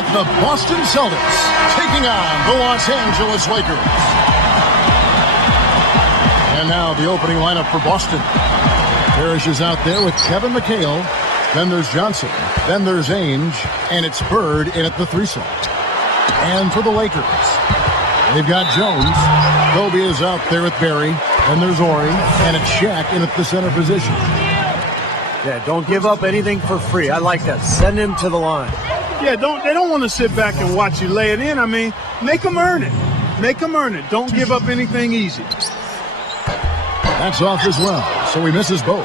got the Boston Celtics taking on the Los Angeles Lakers. And now the opening lineup for Boston. Parrish is out there with Kevin McHale. Then there's Johnson. Then there's Ainge. And it's Bird in at the 3 slot. And for the Lakers, they've got Jones. Kobe is out there with Barry. Then there's Ori. And it's Shaq in at the center position. Yeah, don't give up anything for free. I like that. Send him to the line. Yeah, they don't want to sit back and watch you lay it in. I mean, make them earn it. Make them earn it. Don't give up anything easy. That's off as well, so he misses both.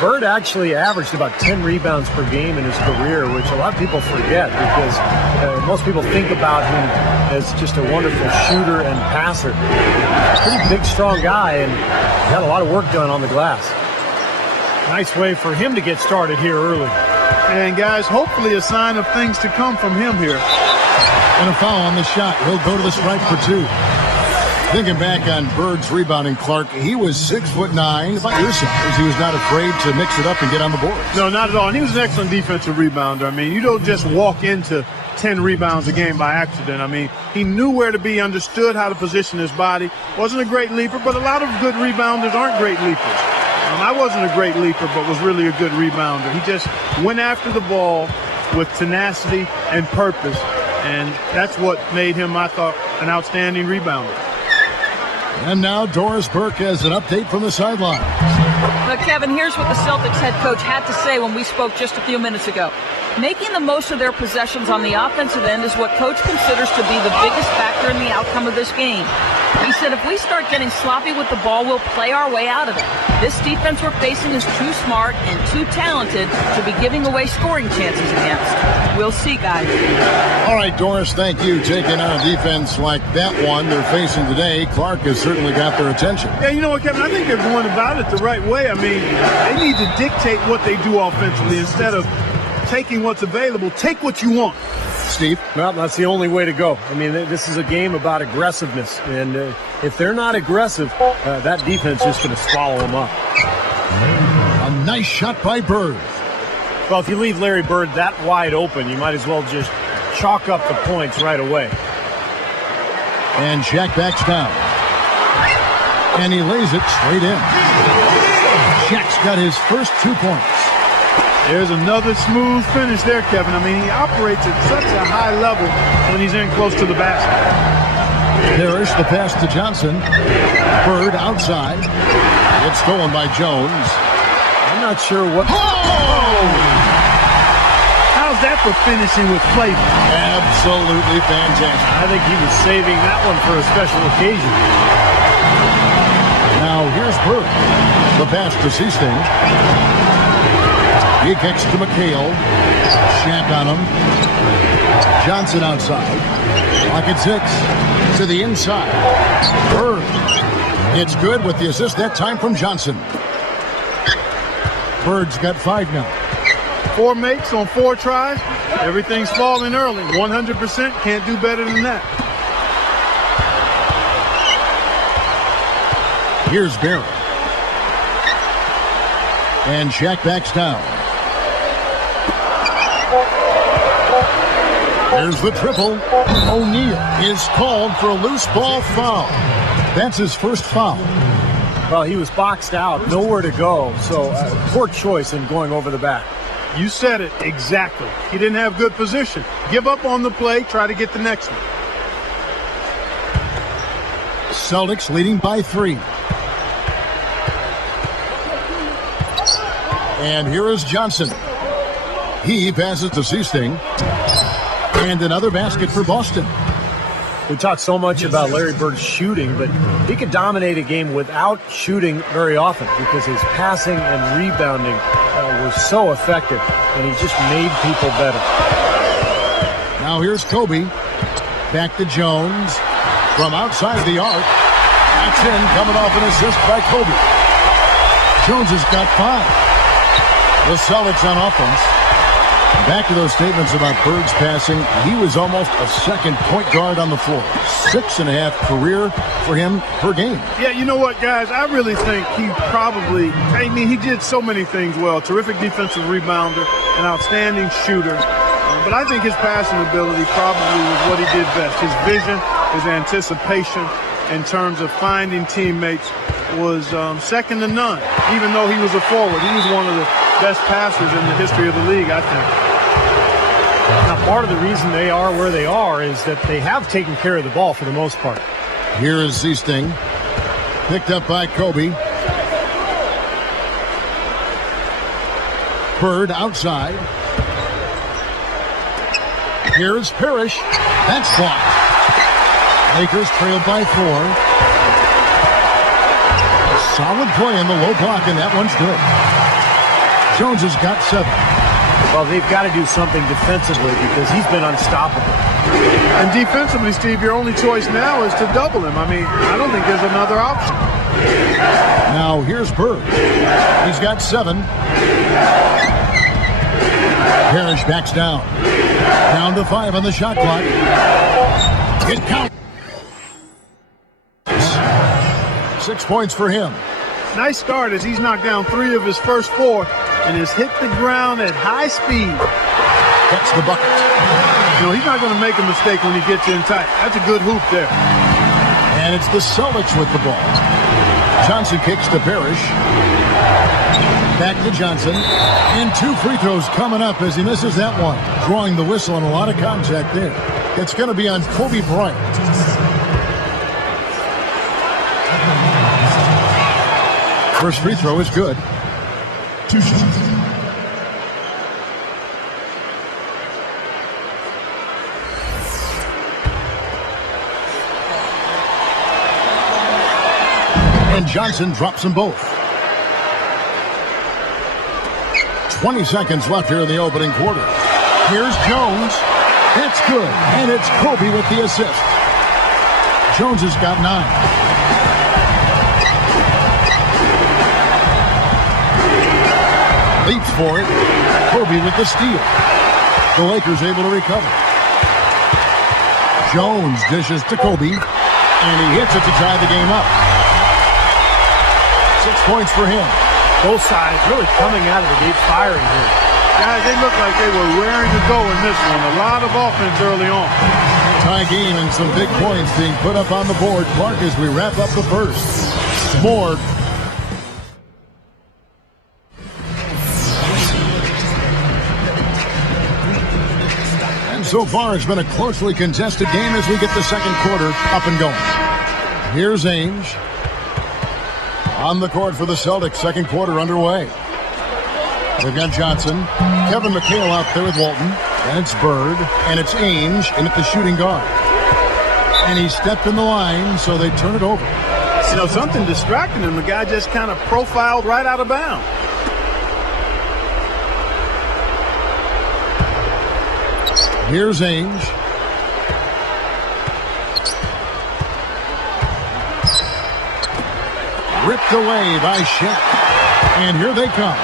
Bird actually averaged about 10 rebounds per game in his career, which a lot of people forget because most people think about him as just a wonderful shooter and passer. Pretty big, strong guy, and had a lot of work done on the glass. Nice way for him to get started here early. And, guys, hopefully a sign of things to come from him here. And a foul on the shot. He'll go to the stripe for 2. Thinking back on Bird's rebounding, Clark, he was 6'9". About your size, he was not afraid to mix it up and get on the board. No, not at all. And he was an excellent defensive rebounder. I mean, you don't just walk into 10 rebounds a game by accident. I mean, he knew where to be, understood how to position his body. Wasn't a great leaper, but a lot of good rebounders aren't great leapers. I wasn't a great leaper, but was really a good rebounder. He just went after the ball with tenacity and purpose, and that's what made him, I thought, an outstanding rebounder. And now Doris Burke has an update from the sideline. Kevin, here's what the Celtics head coach had to say when we spoke just a few minutes ago. Making the most of their possessions on the offensive end is what coach considers to be the biggest factor in the outcome of this game. He said if we start getting sloppy with the ball, we'll play our way out of it. This defense we're facing is too smart and too talented to be giving away scoring chances against. We'll see, guys. All right, Doris, thank you. Taking on a defense like that one they're facing today, Clark has certainly got their attention. Yeah, you know what, Kevin? I think they're going about it the right way. I mean, they need to dictate what they do offensively instead of taking what's available. Take what you want. Steve? Well, that's the only way to go. I mean, this is a game about aggressiveness. And if they're not aggressive, that defense is going to swallow them up. A nice shot by Bird. Well, if you leave Larry Bird that wide open, you might as well just chalk up the points right away. And Shaq backs down. And he lays it straight in. Shaq's got his first 2 points. There's another smooth finish there, Kevin. I mean, he operates at such a high level when he's in close to the basket. Parrish, the pass to Johnson. Bird outside. It's stolen by Jones. I'm not sure what... How's that for finishing with flavor? Absolutely fantastic. I think he was saving that one for a special occasion. Now here's Bird. The pass to Seasting. He kicks to McHale. Shaq on him. Johnson outside. Clock at 6. To the inside. Bird. It's good with the assist that time from Johnson. Bird's got 5 now. 4 makes on 4 tries. Everything's falling early. 100%. Can't do better than that. Here's Barry. And Shaq backs down. There's the triple. O'Neal is called for a loose ball foul. That's his first foul. Well, he was boxed out, nowhere to go, so poor choice in going over the back. You said it exactly. He didn't have good position. Give up on the play, try to get the next one. Celtics leading by 3. And here is Johnson. He passes to Seasting. And another basket for Boston. We talk so much about Larry Bird's shooting, but he could dominate a game without shooting very often because his passing and rebounding were so effective, and he just made people better. Now here's Kobe. Back to Jones. From outside the arc. That's in, coming off an assist by Kobe. Jones has got 5. The Celtics on offense. Back to those statements about Bird's passing. He was almost a second point guard on the floor. 6.5 career for him per game. Yeah, you know what, guys? I really think he probably, he did so many things well. Terrific defensive rebounder, an outstanding shooter. But I think his passing ability probably was what he did best. His vision, his anticipation in terms of finding teammates was second to none. Even though he was a forward, he was one of the best passers in the history of the league, I think. Now, part of the reason they are where they are is that they have taken care of the ball for the most part. Here is Zeesting. Picked up by Kobe. Bird outside. Here's Parrish. That's blocked. Lakers trailed by 4. Solid play in the low block, and that one's good. Jones has got 7. Well, they've got to do something defensively because he's been unstoppable. And defensively, Steve, your only choice now is to double him. I mean, I don't think there's another option. Now here's Bird. He's got 7. Parrish backs down. Down to 5 on the shot clock. It counts. 6 points for him. Nice start as he's knocked down 3 of his first 4 and has hit the ground at high speed. That's the bucket. You know, he's not going to make a mistake when he gets in tight. That's a good hoop there. And it's the Celtics with the ball. Johnson kicks to Parrish. Back to Johnson. And 2 free throws coming up as he misses that one. Drawing the whistle and a lot of contact there. It's going to be on Kobe Bryant. First free throw is good. 2 shots. And Johnson drops them both. 20 seconds left here in the opening quarter. Here's Jones. It's good. And it's Kobe with the assist. Jones has got 9. Leaps for it. Kobe with the steal. The Lakers able to recover. Jones dishes to Kobe. And he hits it to tie the game up. 6 points for him. Both sides really coming out of the gate firing here. Guys, they look like they were raring to go in this one. A lot of offense early on. Tie game and some big points being put up on the board. Clark, as we wrap up the first. More. And so far, it's been a closely contested game as we get the second quarter up and going. Here's Ainge. On the court for the Celtics, second quarter underway. They've got Johnson, Kevin McHale out there with Walton, and it's Bird, and it's Ainge in at the shooting guard. And he stepped in the line, so they turn it over. You know, something distracting him. The guy just kind of profiled right out of bounds. Here's Ainge. Ripped away by Shaq. And here they come.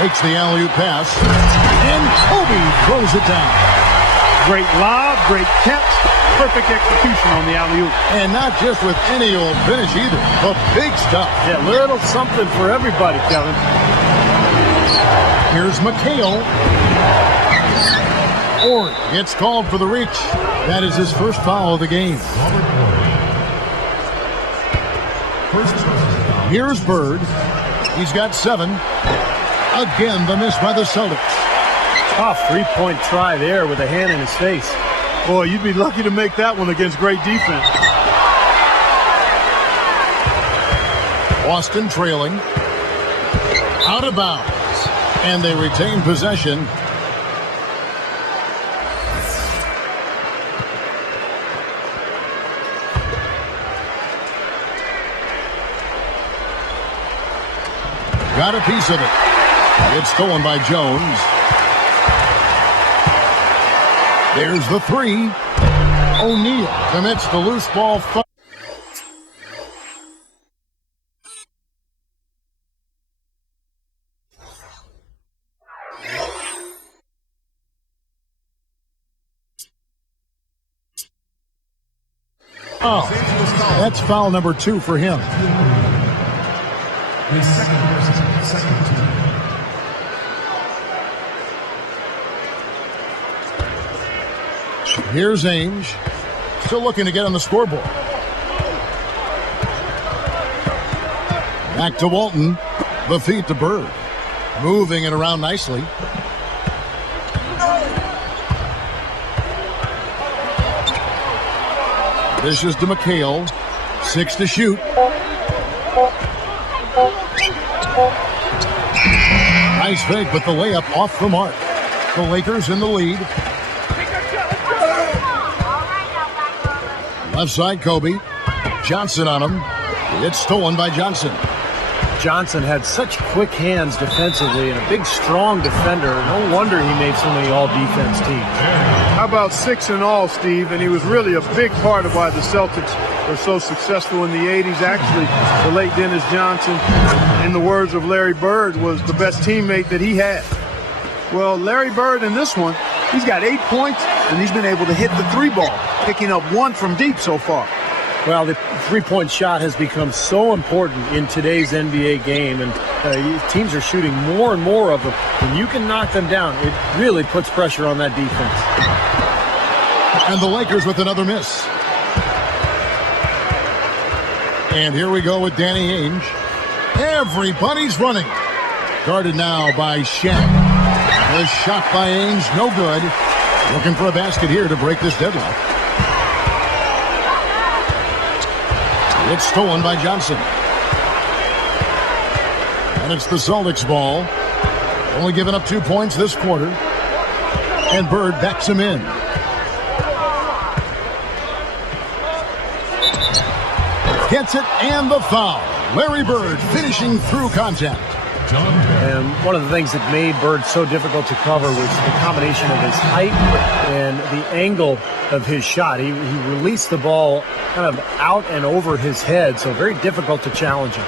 Makes the alley-oop pass. And Kobe throws it down. Great lob, great catch, perfect execution on the alley-oop. And not just with any old finish either, but big stuff. Yeah, little something for everybody, Kevin. Here's McHale. Ord gets called for the reach. That is his first foul of the game. Here's Bird. He's got 7. Again, the miss by the Celtics. Tough three-point try there with a hand in his face. Boy, you'd be lucky to make that one against great defense. Boston trailing. Out of bounds. And they retain possession. Got a piece of it. It's stolen by Jones. There's the 3. O'Neal commits the loose ball. Oh, that's foul number 2 for him. His second team. Here's Ainge. Still looking to get on the scoreboard. Back to Walton. The feed to Bird. Moving it around nicely. This is to McHale. 6 to shoot. Nice fake, but the layup off the mark. The Lakers in the lead. Left side, Kobe. Johnson on him. It's stolen by Johnson. Johnson had such quick hands defensively and a big, strong defender. No wonder he made so many all-defense teams. How about 6 in all, Steve? And he was really a big part of why the Celtics were so successful in the 80s. Actually, the late Dennis Johnson, in the words of Larry Bird, was the best teammate that he had. Well, Larry Bird in this one, he's got 8 points, and he's been able to hit the 3 ball, picking up 1 from deep so far. Well, the three-point shot has become so important in today's NBA game, and teams are shooting more and more of them. When you can knock them down, it really puts pressure on that defense. And the Lakers with another miss. And here we go with Danny Ainge. Everybody's running. Guarded now by Shaq. The shot by Ainge, no good. Looking for a basket here to break this deadlock. It's stolen by Johnson. And it's the Celtics ball. Only giving up 2 points this quarter. And Bird backs him in. Gets it and the foul. Larry Bird finishing through contact. And one of the things that made Bird so difficult to cover was the combination of his height and the angle of his shot. He released the ball kind of out and over his head, so very difficult to challenge him.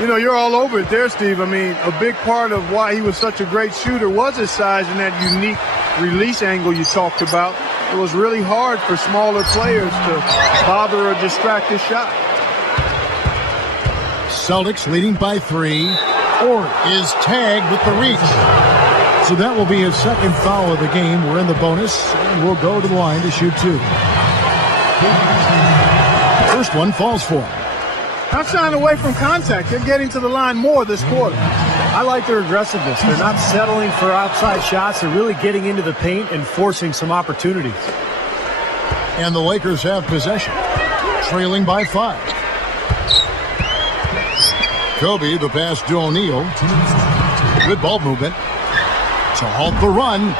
You know, you're all over it there, Steve. I mean, a big part of why he was such a great shooter was his size and that unique release angle you talked about. It was really hard for smaller players to bother or distract his shot. Celtics leading by 3. Ford is tagged with the reach. So that will be his second foul of the game. We're in the bonus, and we'll go to the line to shoot 2. First one falls for him. Not shying away from contact. They're getting to the line more this quarter. I like their aggressiveness. They're not settling for outside shots. They're really getting into the paint and forcing some opportunities. And the Lakers have possession, trailing by 5. Kobe, the pass to O'Neal. Good ball movement to halt the run.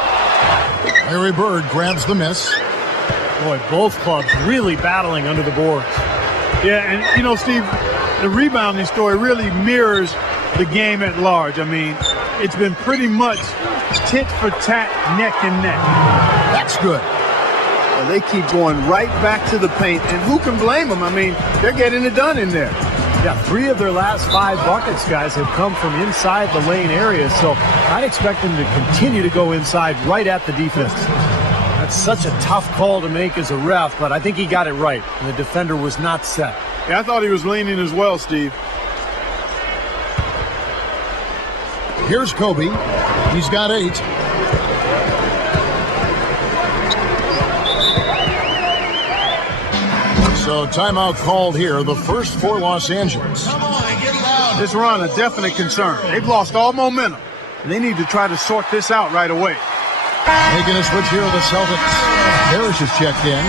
Larry Bird grabs the miss. Boy, both clubs really battling under the boards. Yeah, and you know, Steve, the rebounding story really mirrors the game at large. I mean, it's been pretty much tit for tat, neck and neck. That's good. Well, they keep going right back to the paint, and who can blame them? I mean, they're getting it done in there. Yeah, 3 of their last 5 buckets, guys, have come from inside the lane area, so I'd expect them to continue to go inside right at the defense. That's such a tough call to make as a ref, but I think he got it right, and the defender was not set. Yeah, I thought he was leaning as well, Steve. Here's Kobe. He's got 8. So timeout called here, the first for Los Angeles. This run a definite concern. They've lost all momentum. They need to try to sort this out right away. Making a switch here are the Celtics. Parrish is checked in.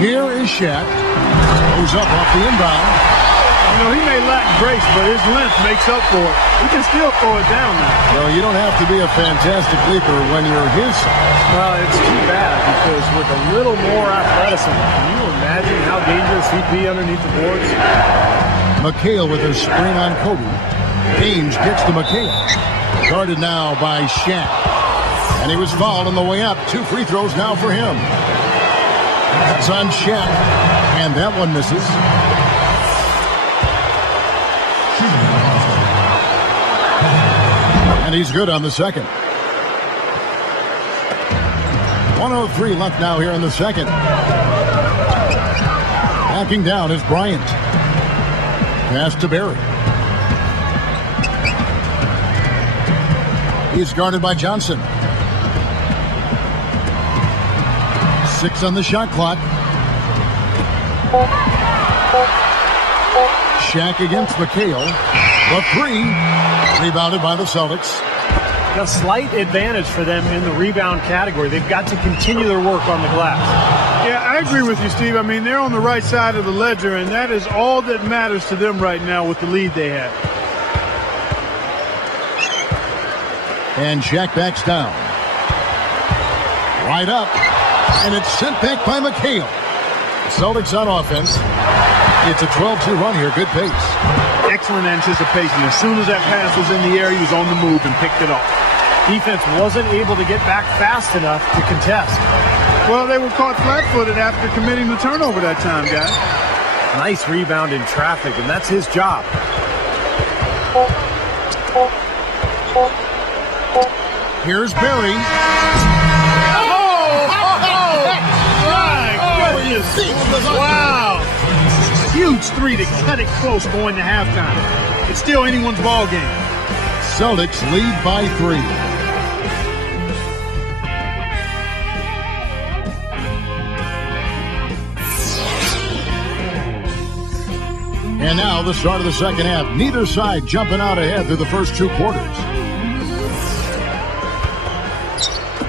Here is Shaq. Who's up off the inbound. You know, he may lack grace, but his length makes up for it. He can still throw it down now. Well, you don't have to be a fantastic leaper when you're his size. Well, it's too bad because with a little more athleticism, can you imagine how dangerous he'd be underneath the boards? McHale with a screen on Kobe. Ainge gets to McHale. Guarded now by Shaq. And he was fouled on the way up. 2 free throws now for him. That's on Shaq. And that one misses. And he's good on the second. 1:03 left now here in the second. Backing down is Bryant. Pass to Barry. He's guarded by Johnson. 6 on the shot clock. Shaq against McHale. The 3, rebounded by the Celtics. A slight advantage for them in the rebound category. They've got to continue their work on the glass. Yeah, I agree with you, Steve. I mean, they're on the right side of the ledger, and that is all that matters to them right now with the lead they have. And Shaq backs down. Right up. And it's sent back by McHale. Celtics on offense. It's a 12-2 run here. Good pace. Excellent anticipation. As soon as that pass was in the air, he was on the move and picked it off. Defense wasn't able to get back fast enough to contest. Well, they were caught flat-footed after committing the turnover that time, guys. Nice rebound in traffic, and that's his job. Here's Barry. Wow. Huge 3 to cut it close going to halftime. It's still anyone's ball game. Celtics lead by 3. And now the start of the second half. Neither side jumping out ahead through the first 2 quarters.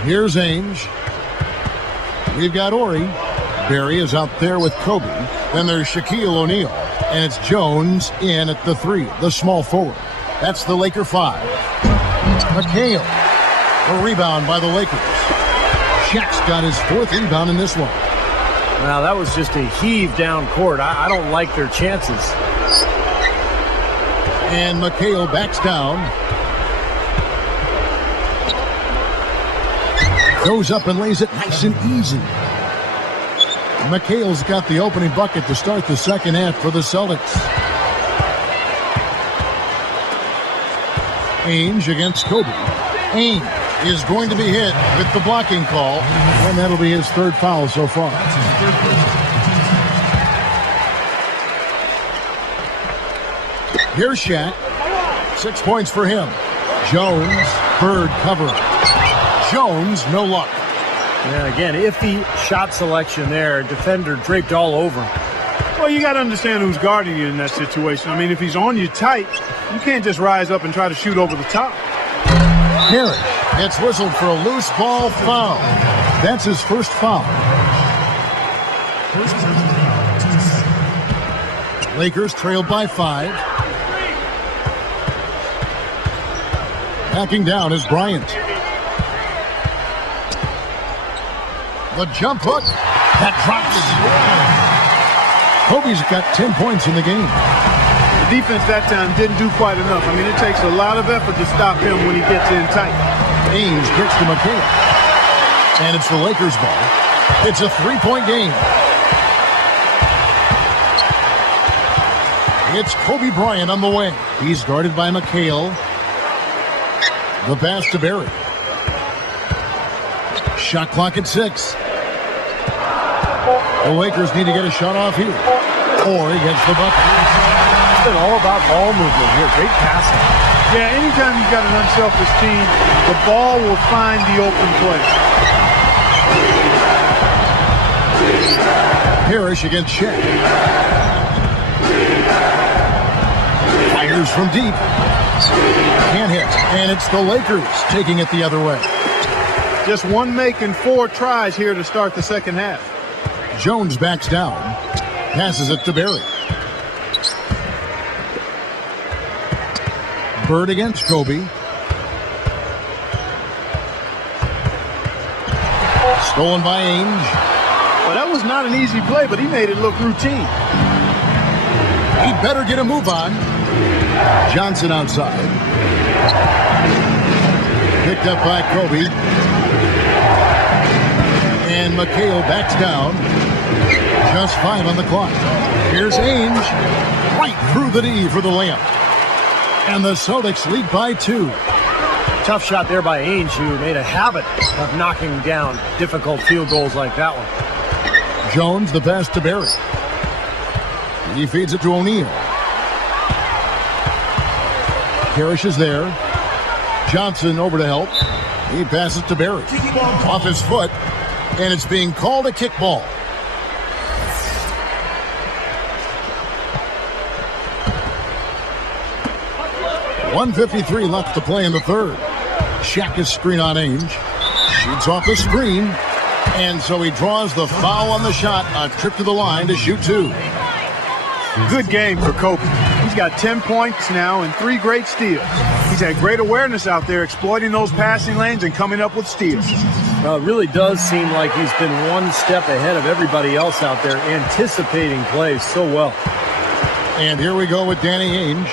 Here's Ainge. We've got Ori. Barry is out there with Kobe. Then there's Shaquille O'Neal. And it's Jones in at the 3, the small forward. That's the Laker 5. McHale. A rebound by the Lakers. Shaq's got his 4th rebound in this one. Now, that was just a heave down court. I don't like their chances. And McHale backs down. Goes up and lays it nice and easy. McHale's got the opening bucket to start the second half for the Celtics. Ainge against Kobe. Ainge is going to be hit with the blocking call, and that'll be his 3rd foul so far. Here's Shaq. 6 points for him. Jones, Bird covering. Jones, no luck. Yeah, again, iffy shot selection there. Defender draped all over him. Well, you got to understand who's guarding you in that situation. I mean, if he's on you tight, you can't just rise up and try to shoot over the top. Harris gets whistled for a loose ball foul. That's his 1st foul. Lakers trail by 5. Backing down is Bryant. The jump hook. That drops. Kobe's got 10 points in the game. The defense that time didn't do quite enough. I mean, it takes a lot of effort to stop him when he gets in tight. Ainge kicks to McHale. And it's the Lakers' ball. It's a 3-point game. It's Kobe Bryant on the way. He's guarded by McHale. The pass to Barry. Shot clock at 6. The Lakers need to get a shot off here. Or he gets the bucket. It's been all about ball movement here. Great passing. Yeah, anytime you've got an unselfish team, the ball will find the open place. Parrish against Shaq. Fires from deep. Can't hit. And it's the Lakers taking it the other way. Just 1 make and 4 tries here to start the second half. Jones backs down. Passes it to Barry. Bird against Kobe. Stolen by Ainge. Well, that was not an easy play, but he made it look routine. He'd better get a move on. Johnson outside. Picked up by Kobe. And McHale backs down. Just 5 on the clock. Here's Ainge. Right through the D for the layup. And the Celtics lead by 2. Tough shot there by Ainge, who made a habit of knocking down difficult field goals like that one. Jones, the pass to Barry. He feeds it to O'Neal. Parrish is there. Johnson over to help. He passes to Barry. Off his foot, and it's being called a kickball. .153 left to play in the third. Shaq's screen on Ainge. Shoots off the screen, and so he draws the foul on the shot. A trip to the line to shoot two. Good game for Kobe. He's got 10 points now and 3 great steals. He's had great awareness out there, exploiting those passing lanes and coming up with steals. Well, it really does seem like he's been one step ahead of everybody else out there, anticipating plays so well. And here we go with Danny Ainge.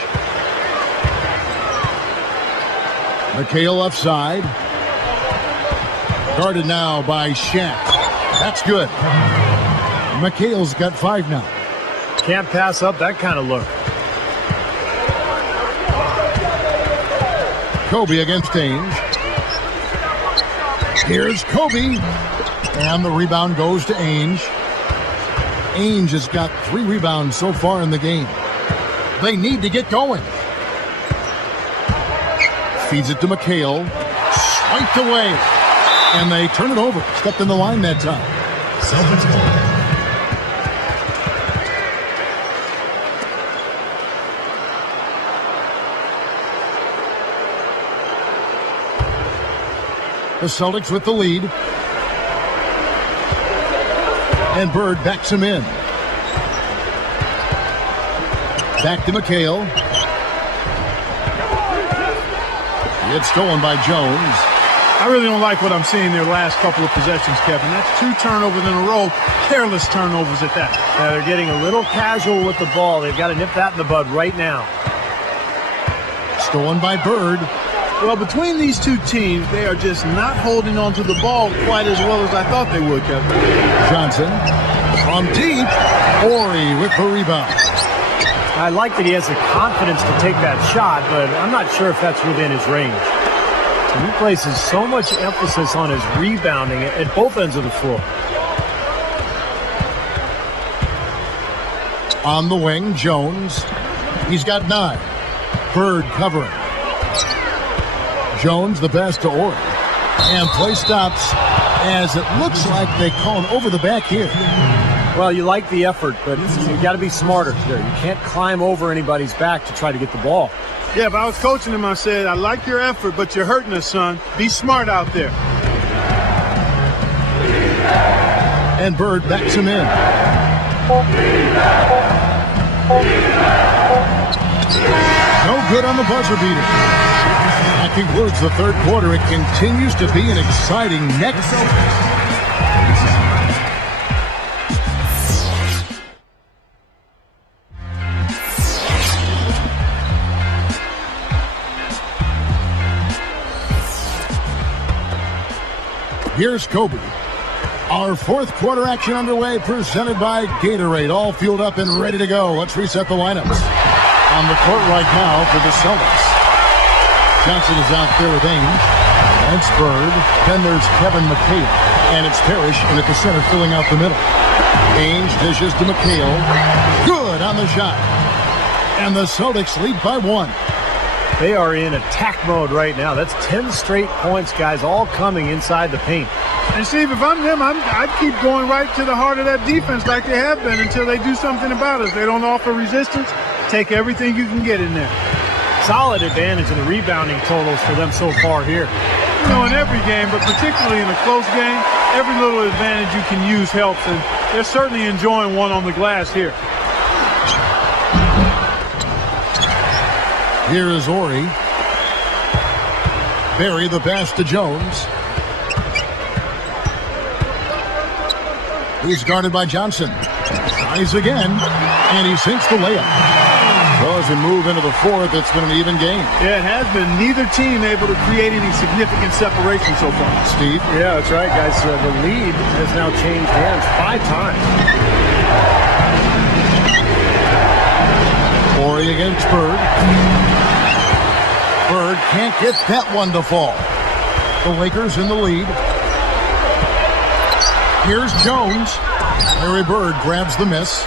McHale left side. Guarded now by Shaq. That's good. McHale's got 5 now. Can't pass up that kind of look. Kobe against Ainge. Here's Kobe. And the rebound goes to Ainge. Ainge has got 3 rebounds so far in the game. They need to get going. Feeds it to McHale. Swiped away. And they turn it over. Stepped in the line that time. Celtics ball. The Celtics with the lead. And Bird backs him in. Back to McHale. It's stolen by Jones. I really don't like what I'm seeing their last couple of possessions, Kevin. That's 2 turnovers in a row. Careless turnovers at that. Yeah, they're getting a little casual with the ball. They've got to nip that in the bud right now. Stolen by Bird. Well, between these two teams, they are just not holding on to the ball quite as well as I thought they would, Kevin. Johnson from deep. Horry with the rebound. I like that he has the confidence to take that shot, but I'm not sure if that's within his range. He places so much emphasis on his rebounding at both ends of the floor. On the wing, Jones. He's got 9. Bird covering. Jones the pass to Horry. And play stops as it looks like they call him over the back here. Well, you like the effort, but you got to be smarter there. You can't climb over anybody's back to try to get the ball. Yeah, if I was coaching him, I said, I like your effort, but you're hurting us, son. Be smart out there. And Bird backs him in. No good on the buzzer beater. That concludes the third quarter. It continues to be an exciting next. Here's Kobe. Our fourth quarter action underway, presented by Gatorade. All fueled up and ready to go. Let's reset the lineups. On the court right now for the Celtics. Johnson is out there with Ainge. It's Bird. Then there's Kevin McHale. And it's Parrish in at the center, filling out the middle. Ainge dishes to McHale. Good on the shot. And the Celtics lead by 1. They are in attack mode right now. That's 10 straight points, guys, all coming inside the paint. And Steve, if I'm them, I'd keep going right to the heart of that defense like they have been until they do something about it. If they don't offer resistance, take everything you can get in there. Solid advantage in the rebounding totals for them so far here. You know, in every game, but particularly in a close game, every little advantage you can use helps, and they're certainly enjoying one on the glass here. Here is Horry. Barry the pass to Jones. He's guarded by Johnson. Tries again, and he sinks the layup. So as we move into the fourth, it's been an even game. Yeah, it has been. Neither team able to create any significant separation so far. Steve? Yeah, that's right, guys. The lead has now changed hands 5 times. Horry against Bird. Bird can't get that one to fall. The Lakers in the lead. Here's Jones. Larry Bird grabs the miss.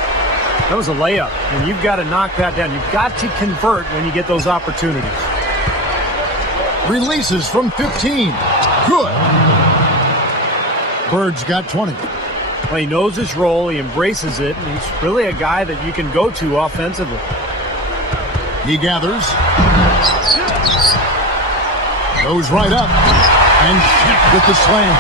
That was a layup, and you've got to knock that down. You've got to convert when you get those opportunities. Releases from 15. Good. Bird's got 20. Well, he knows his role. He embraces it. And he's really a guy that you can go to offensively. He gathers. Goes right up. And Shaq with the slam.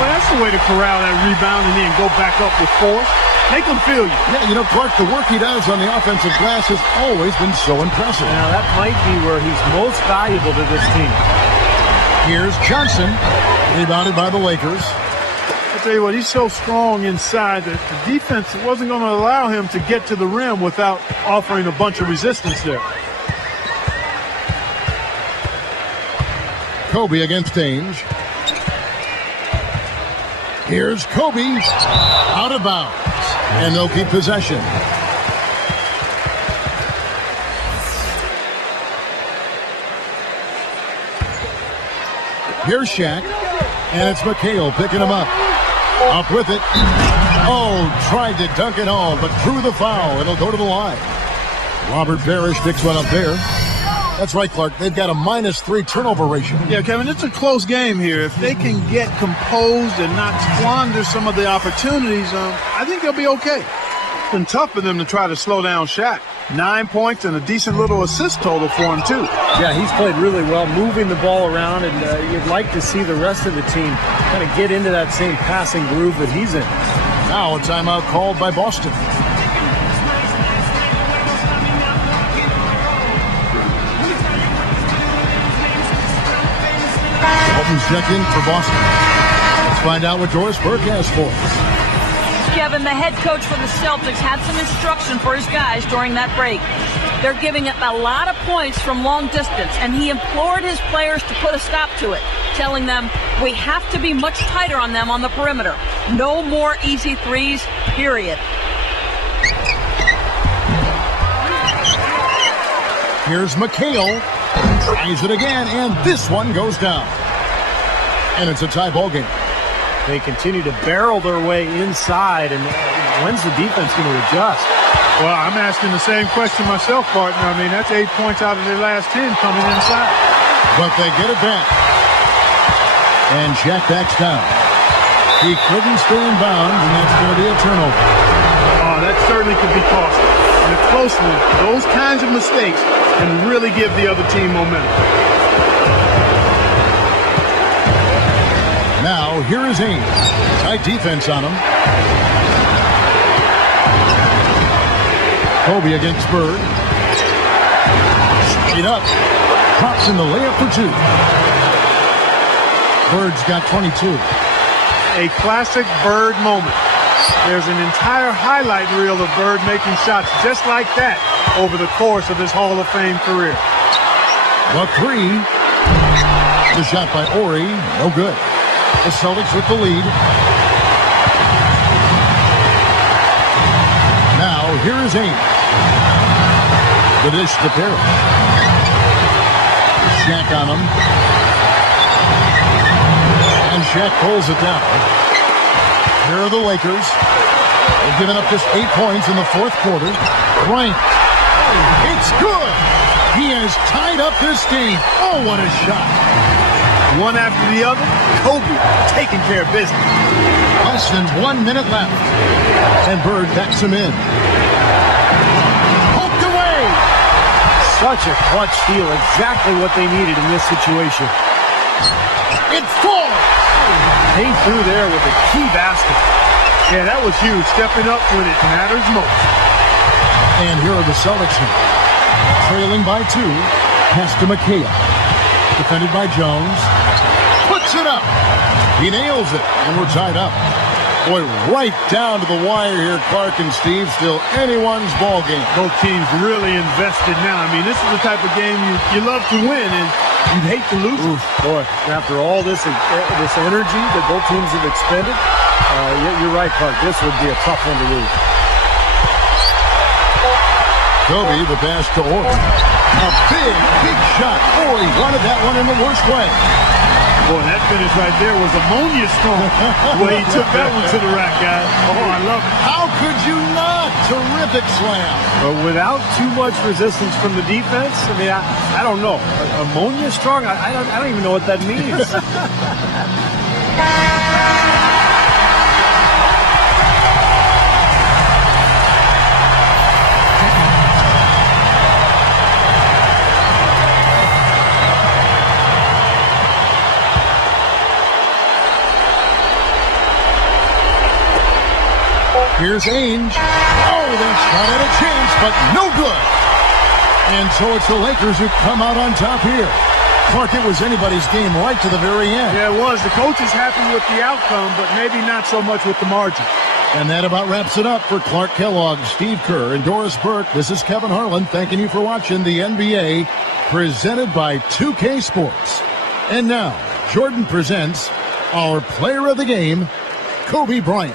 Well, that's the way to corral that rebound and then go back up with force. Make them feel you. Yeah, you know, Clark, the work he does on the offensive glass has always been so impressive. Now, that might be where he's most valuable to this team. Here's Johnson, rebounded by the Lakers. I tell you what, he's so strong inside that the defense wasn't going to allow him to get to the rim without offering a bunch of resistance there. Kobe against Ainge. Here's Kobe, out of bounds, and they'll keep possession. Here's Shaq, and it's McHale picking him up. Up with it. Oh, tried to dunk it home, but drew the foul. It'll go to the line. Robert Parrish picks one up there. That's right, Clark. They've got a -3 turnover ratio. Yeah, Kevin, it's a close game here. If they can get composed and not squander some of the opportunities, I think they'll be okay. It's been tough for them to try to slow down Shaq. 9 points and a decent little assist total for him, too. Yeah, he's played really well, moving the ball around, and you'd like to see the rest of the team kind of get into that same passing groove that he's in. Now a timeout called by Boston. Walton's checked in for Boston. Let's find out what Doris Burke has for us. Kevin, the head coach for the Celtics, had some instruction for his guys during that break. They're giving up a lot of points from long distance, and he implored his players to put a stop to it, telling them, we have to be much tighter on them on the perimeter. No more easy threes, period. Here's McHale. Tries it again, and this one goes down. And it's a tie ball game. They continue to barrel their way inside, and when's the defense going to adjust? Well, I'm asking the same question myself, partner. I mean, that's 8 points out of their last 10 coming inside. But they get it back. And Shaq backs down. He couldn't stay in bounds, and that's going to be a turnover. Oh, that certainly could be costly. In a close one, those kinds of mistakes can really give the other team momentum. Now, here is Ainge. Tight defense on him. Kobe against Bird. Straight up. Drops in the layup for two. Bird's got 22. A classic Bird moment. There's an entire highlight reel of Bird making shots just like that over the course of his Hall of Fame career. The three. The shot by Ori. No good. The Celtics with the lead. Now, here is Ainge. The dish to Perry. Shaq on him. And Shaq pulls it down. Here are the Lakers. They've given up just 8 points in the fourth quarter. Bryant. It's good. He has tied up this game. Oh, what a shot. One after the other, Kobe taking care of business. Less than 1 minute left. And Bird backs him in. Poked away. Such a clutch steal, exactly what they needed in this situation. It falls. Came through there with a key basket. Yeah, that was huge, stepping up when it matters most. And here are the Celtics now. Trailing by 2. Pass to McHale. Defended by Jones. Puts it up. He nails it, and we're tied up. Boy, right down to the wire here, Clark and Steve. Still anyone's ball game. Both teams really invested now. I mean, this is the type of game you love to win, and you'd hate to lose. Oof, boy, after all this energy that both teams have expended, you're right, Clark. This would be a tough one to lose. Kobe, the pass to Ori. A big shot. Ori wanted that one in the worst way. Boy, that finish right there was ammonia strong. The way he took that one to the rack, guys. Oh, I love it. How could you not? Terrific slam. But without too much resistance from the defense, I mean, I don't know. Ammonia strong? I don't even know what that means. Here's Ainge. Oh, they shot at a chance, but no good. And so it's the Lakers who come out on top here. Clark, it was anybody's game right to the very end. Yeah, it was. The coach is happy with the outcome, but maybe not so much with the margin. And that about wraps it up for Clark Kellogg, Steve Kerr, and Doris Burke. This is Kevin Harlan thanking you for watching the NBA presented by 2K Sports. And now, Jordan presents our player of the game, Kobe Bryant.